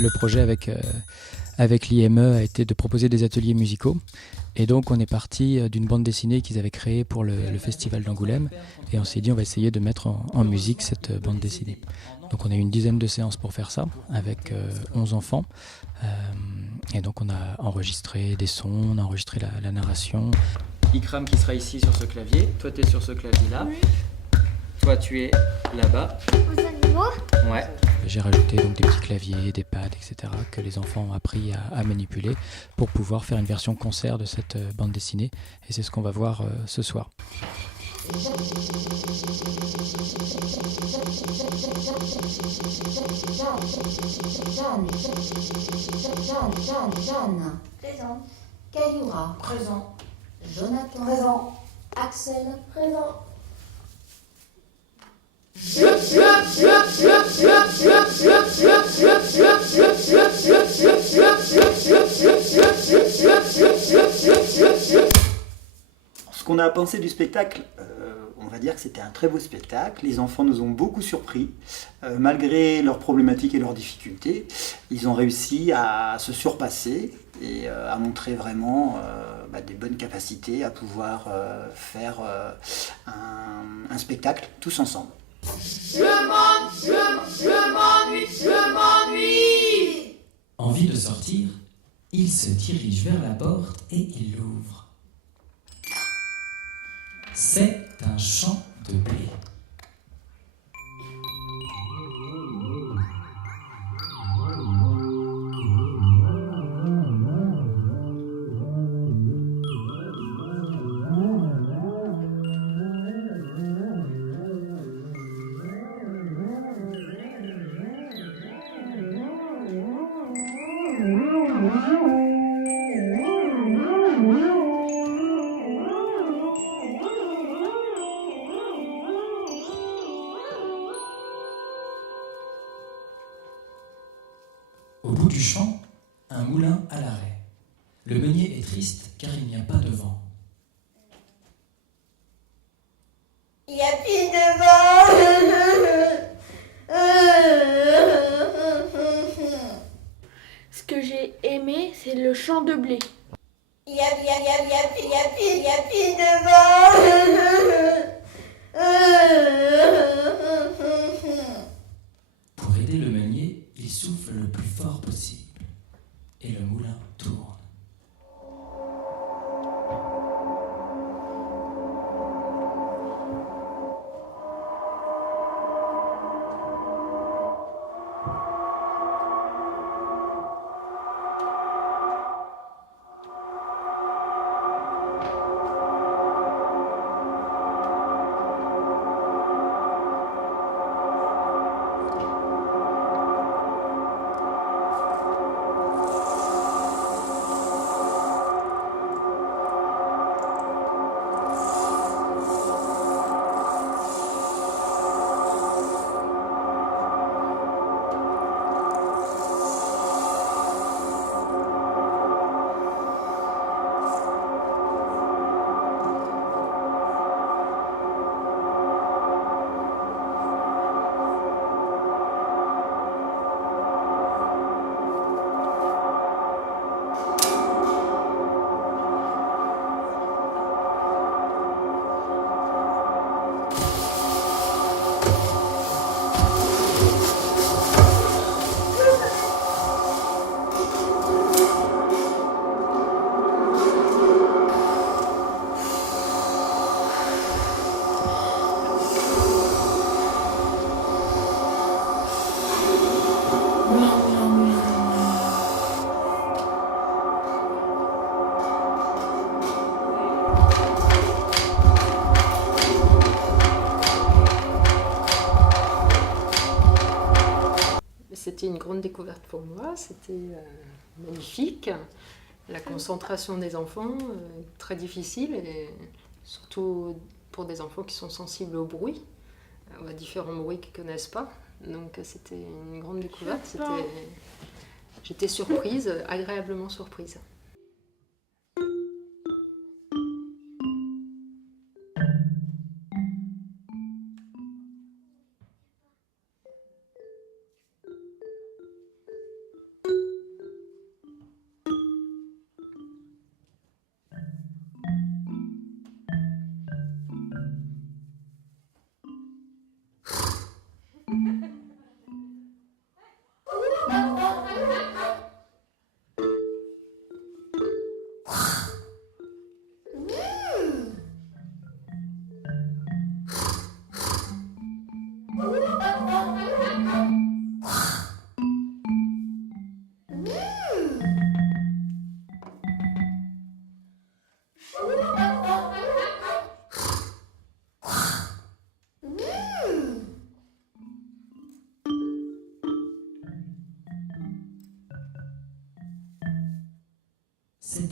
Le projet avec l'IME a été de proposer des ateliers musicaux. Et donc on est parti d'une bande dessinée qu'ils avaient créée pour le festival d'Angoulême. Et on s'est dit on va essayer de mettre en musique cette bande dessinée. Donc on a eu une dizaine de séances pour faire ça, avec 11 enfants. Et donc on a enregistré des sons, on a enregistré la narration. Ikram qui sera ici sur ce clavier, toi tu es sur ce clavier-là. Oui. Toi tu es là-bas. Aux animaux. Ouais. J'ai rajouté donc des petits claviers, des pads, etc. que les enfants ont appris à manipuler pour pouvoir faire une version concert de cette bande dessinée. Et c'est ce qu'on va voir ce soir. Présent. Cailloura. Présent. Jonathan. Présent. Axel. Présent. Ce qu'on a pensé du spectacle, on va dire que c'était un très beau spectacle. Les enfants nous ont beaucoup surpris. Malgré leurs problématiques et leurs difficultés, ils ont réussi à se surpasser et à montrer vraiment des bonnes capacités à pouvoir faire un spectacle tous ensemble. Je m'ennuie. Envie de sortir, il se dirige vers la porte et il l'ouvre. C'est un champ de blé. Au bout du champ, un moulin à l'arrêt. Le meunier est triste car il n'y a pas de vent. Il n'y a plus de vent. Ce que j'ai aimé, c'est le champ de blé. Il n'y a plus de vent. Pour aider le meunier, il souffle le plus fort possible. Et le moulin tourne. C'était une grande découverte pour moi, c'était magnifique. La concentration des enfants, très difficile, et surtout pour des enfants qui sont sensibles au bruit, à différents bruits qu'ils ne connaissent pas. Donc c'était une grande découverte, j'étais surprise, agréablement surprise.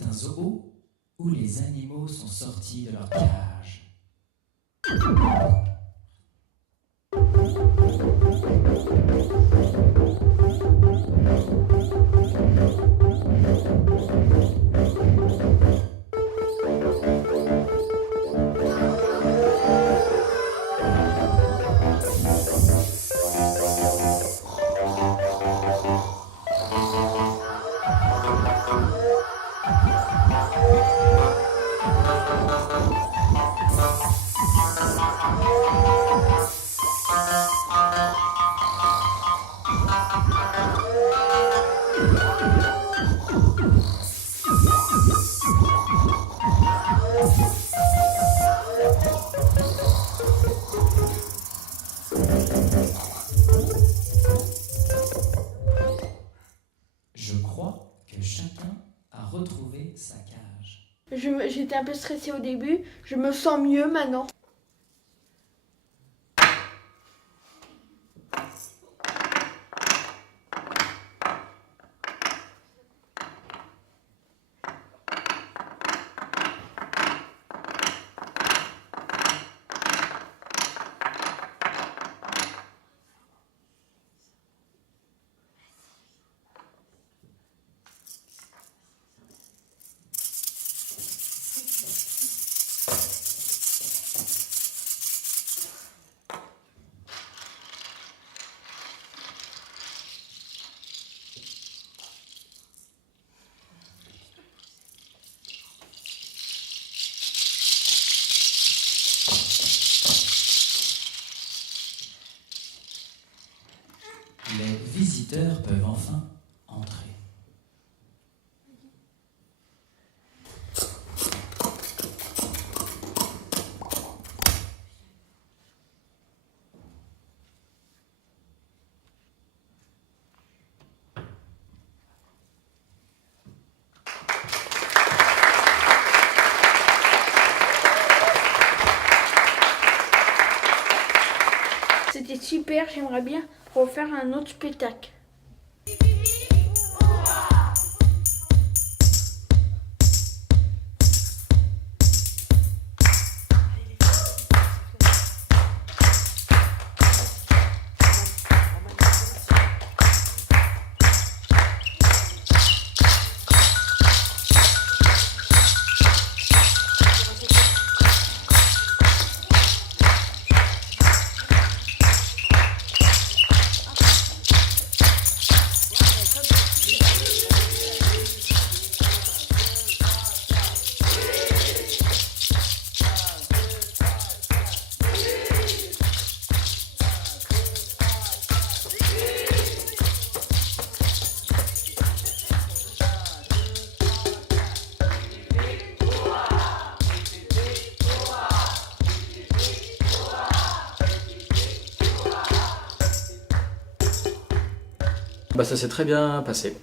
un zoo où les animaux sont sortis de leur cage. Je crois que chacun a retrouvé sa cage. J'étais un peu stressée au début, je me sens mieux maintenant. Les visiteurs peuvent enfin entrer. C'était super, j'aimerais bien refaire un autre spectacle. Ça s'est très bien passé.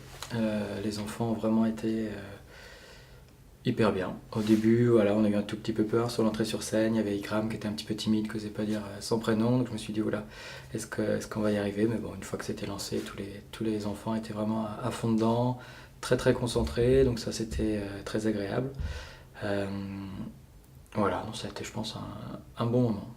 Les enfants ont vraiment été hyper bien. Au début, voilà, on a eu un tout petit peu peur sur l'entrée sur scène. Il y avait Ikram qui était un petit peu timide, qui n'osait pas dire son prénom. Donc je me suis dit, voilà, est-ce qu'on va y arriver? Mais bon, une fois que c'était lancé, tous les enfants étaient vraiment à fond dedans, très très concentrés. Donc ça, c'était très agréable. Voilà, donc ça a été, je pense, un bon moment.